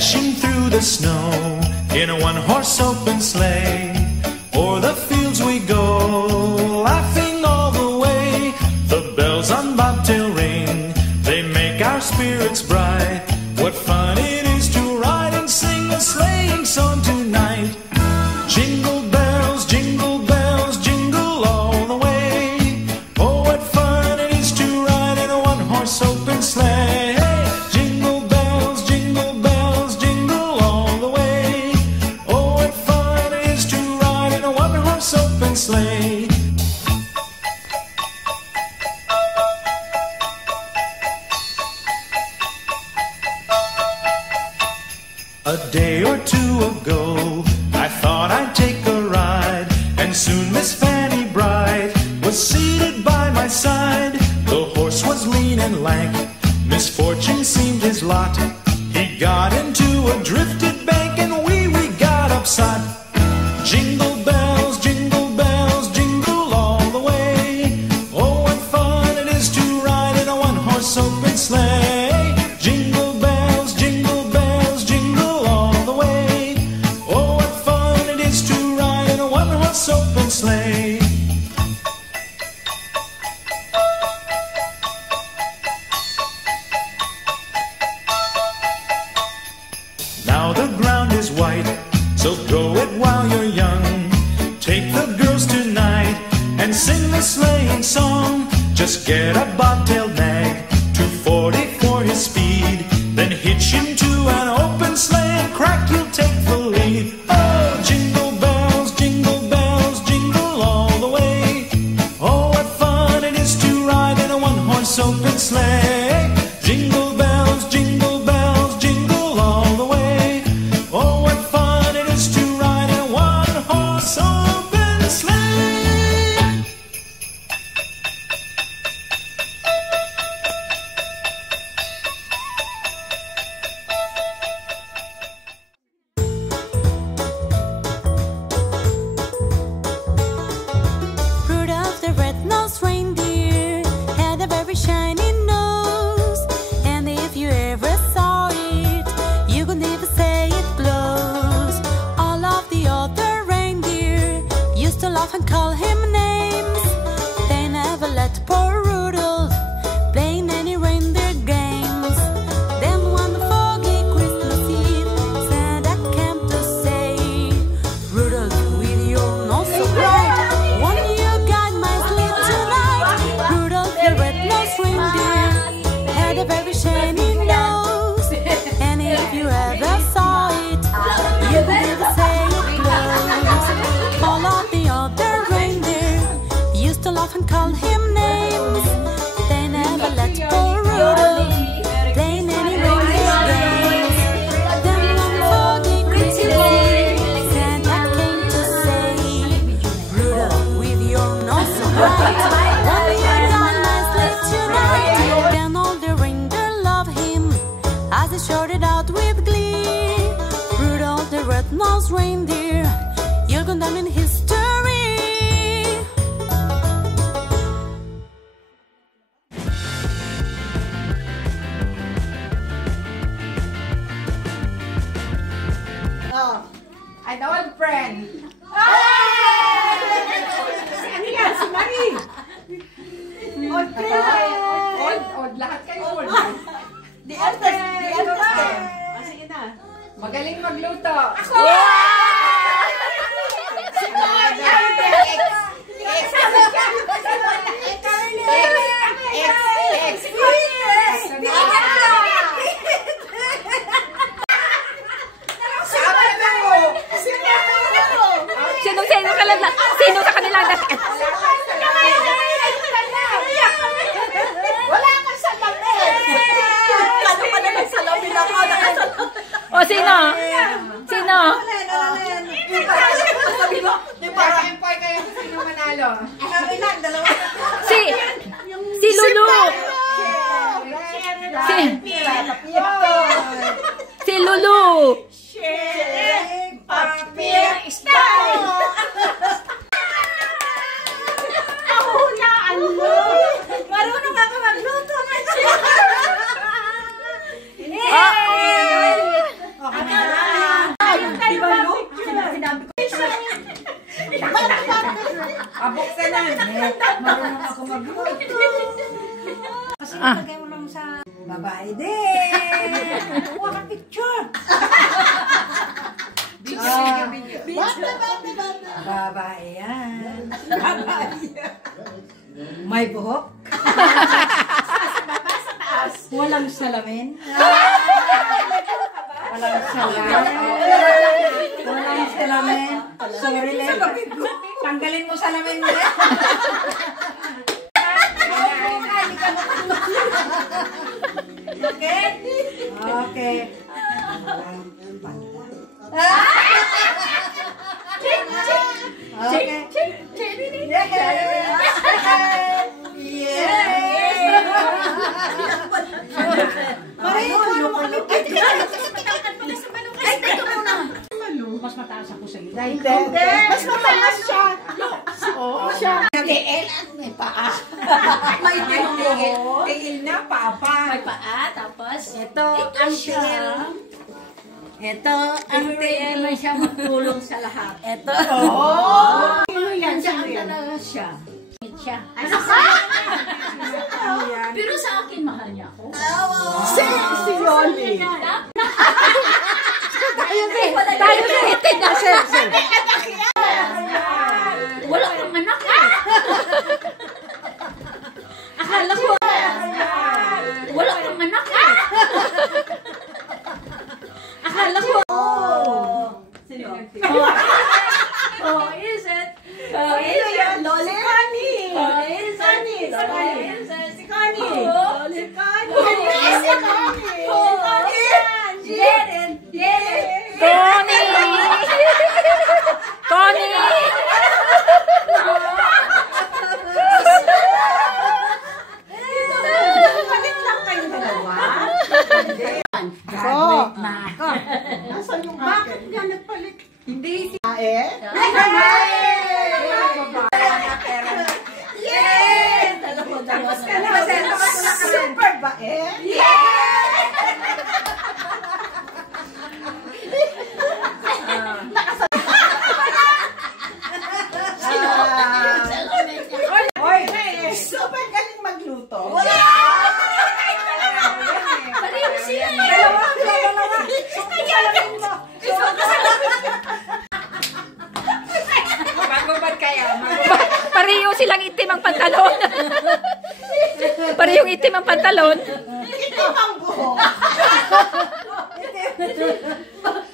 dashing through the snow in a one-horse open sleigh. O'er the fields we go, laughing all the way. The bells on bobtail ring, they make our spirits bright. What fun it is to ride and sing a sleighing song tonight. Jingle bells, jingle all the way. Oh, what fun it is to ride in a one-horse open sleigh. Jingle bells, jingle all the way. Oh, what fun it is to ride in a one-horse open sleigh. A day or two ago, I thought I'd take a ride, and soon Miss Fanny Bright was seated by my side. The horse was lean and lank, misfortune seemed his lot. He got into a drifted bank, and we got upset. Jingle bells, jingle all the way. Oh, what fun it is to ride in a one-horse open sleigh. Jingle bells, jingle all the way. Oh, what fun it is to ride in a one-horse open sleigh. Now the ground is white, so go it while you're young. Take the girls tonight and sing the sleighing song. Just get a bobtailed nag, 240 for his speed. Then hitch him to an open sleigh and crack, you'll take the lead. Oh, jingle bells, jingle all the way. Oh, what fun it is to ride in a one-horse open sleigh. Jingle bells, jingle all the way. Oh, what fun it is to ride in a one-horse open sleigh. Rudolph the red-nosed reindeer had a very shiny nose, and if you ever saw it, you could never say it glows. All of the other reindeer used to laugh and call him names. They never let poor Rudolph play in any reindeer games. Then one foggy Christmas Eve, Santa came to say, Rudolph, with your nose so bright, won't you guide my sleigh tonight? Rudolph the red-nosed reindeer had a very shiny nose, and if you ever saw it, you could never say it glows. All of the other reindeer used to laugh and call him names. They never let poor Rudolph play in any reindeer games. Then one foggy Christmas Eve, Santa came to say, Rudolph, with your nose so bright, won't you guide my sleigh tonight? Then all the reindeer loved him as he shouted out with glee, Rudolph the red-nosed reindeer, you'll go down in history. Oh, an old friend. Ano yan? Si Marie! Old friend. Old. Lahat kayo old. The eldest! The eldest! Ah, Sige na. Magaling magluto. Ako! Sino? Sino ka lang? Sino sa kanila? Wala kang salamin! Kano ka naman salamin ako? O, sino? Sino? Sabi mo, Para employ kayo kung sino manalo. ilan? Dalawa? Si Lulu! Si Lulu! Papir style! Kahulaan mo! Marunong ako magluto! Buksan na. Marunong ako magluto. Kasi nilagay mo lang sa babae din. Kuha ka picture. Babae yan. May buhok. Walang salamin. Walang salamin. Walang salamin. Sorry, Len. Tanggalin mo salamin mo, Len. Okay? Okay. Mas mataas ako sa iyo. Mas mataas siya. Oo, siya. Tiil at may paa. May tingil na, papa. May paa, tapos Ito ang tiil. Ito ang tiil. may siya magtulong sa lahat. Ito. Nandiyan talaga siya. Siya. Pero sa akin, mahal niya ako. Si Loli. Tayo sa itin na. Wala kang anak eh. Akala ko. Wala kang anak eh. Akala ko. Sino? Oh, is it? Sino yan? Loli? Oh, is it? Si Connie. Si Connie. Jeren! Connie! Connie! Palit lang kayo dalawa. Graduate na ako. Nasaan yung bakit nga nagpalit? Hindi si... Tapos ka na. Super ba eh? Oy, super galing magluto. Pareho sila eh. Dalawa. Magubad kaya. Pareho silang itim ang pantalon. Parehong itim ang pantalon. Ito ang buhok.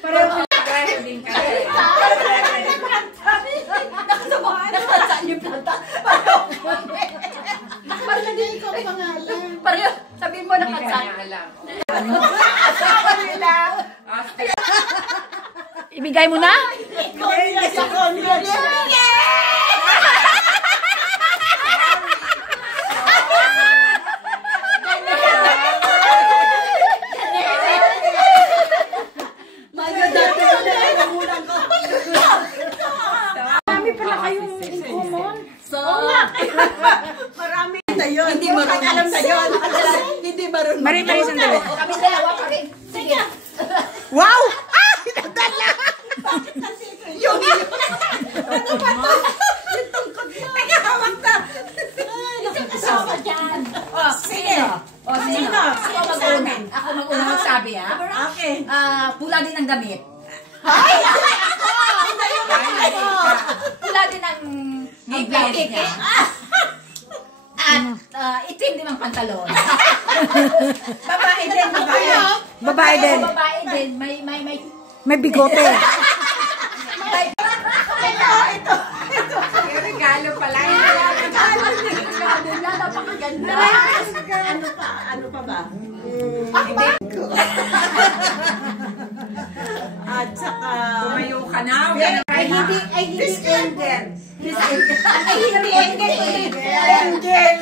Pareho din kayo. Nakasaan yung planta. Parang hindi ikaw pangalan. Pareho. Sabihin mo Hindi ka nakatsan. niya alam. Asawa nila. Ibigay mo na? Hindi si Connie. Marami pala kayong in common. So, Marami na yun. Hindi marunong alam na yun. Hindi marunong. Mari, sandali. Kami dalawa pa rin. Sige. Wow! Ah! Nadala! Bakit kasi ito? Yung ano ba ito? Yung tungkod mo. Teka, hawak na. Ito kasama dyan. Sige. Sino? Ako mag-una. Ako mag-una magsabi ha. Okay. Pula din ang damit. Ay! Ako! Pula din ang ngipin niya. At itim din ang pantalon. Babae din. Babae din. Babae din. May bigote. Ito. Yung regalo pala. Napakaganda. Ano pa ba? At saka... Tumayo ka na. Ay, hindi angel. Ay, hindi angel. Angel.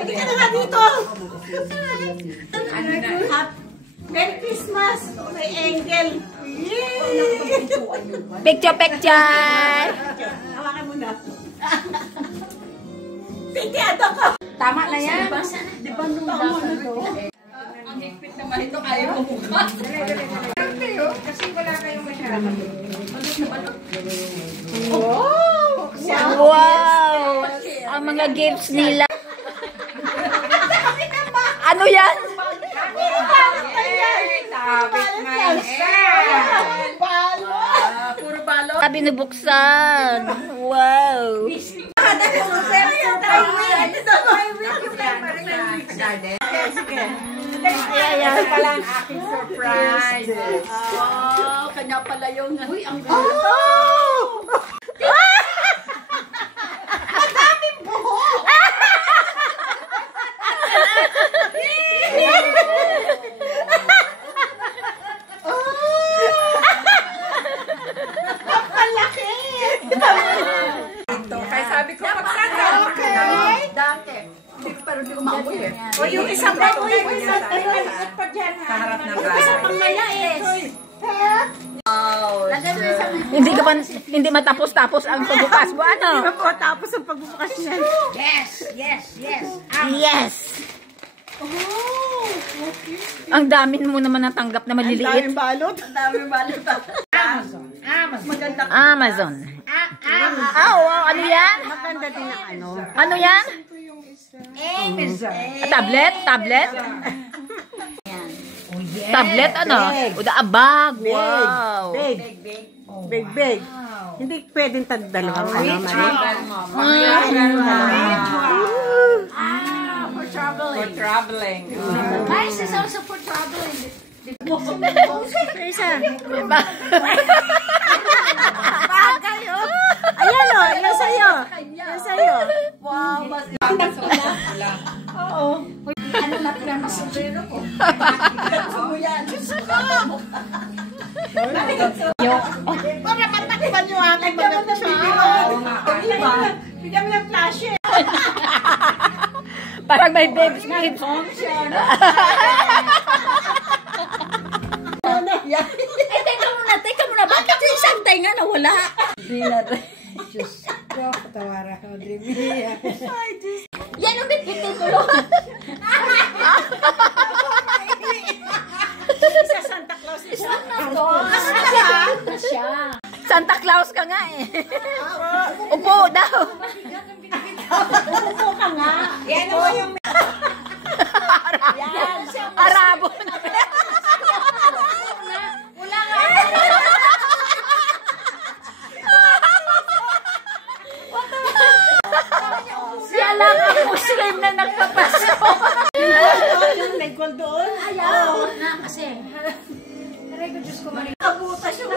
Hindi ka na nga dito. Ano na? Merry Christmas. May angel. Yay! Picture! Hawakan mo na. Pitiado ko. Tama na yan. Di ba nung tama na to? Ang higpit naman ito. Ayaw mo mukha. Pero kayo, kasi wala kayong masyado. Wow! Wow! Ang mga gifts nila. Ano yan? Puro balot. Sabi nabuksan. Wow! Ito pala ang aking surprise. Oh, kanya pala yung... Uy, ang kaya sabi ko, magsasama ka na. Dake. Pero di ko maamoy eh. O yung isang bago yung isang Sa harap ng bahay. Hindi matapos-tapos ang pagbukas mo. Ano? tapos ang pagbubukas niyan. Yes! Ang dami mo naman natanggap na maliliit. Balot. Amazon. Wow, ano yan? Maganda din ang ano. Ano yan? Tablet? Tablet? Tablet ano? Uda bag. Wow. Big. Hindi pwedeng dalawang ano. For traveling. Nice is also for traveling. Ayan o, yan sa'yo. Yan sa'yo. Wow, mas ano na pinamasabrino ko? Para matakpan yung aking mga bigyan mo ng flash eh. Parang may baby gift. Teka muna. Bakit yung isang tainga na wala? Patawara ka, Audrey. Yan ang bitbitin ko yun. Sa Santa Claus. Santa Claus ka nga eh. Upo daw. Upo ka nga. Yan naman yung... Arabo. Wala nga. Siya lang ang Muslim na nagpapaso. May gold doon. Ayaw na kasi. Kabutas yung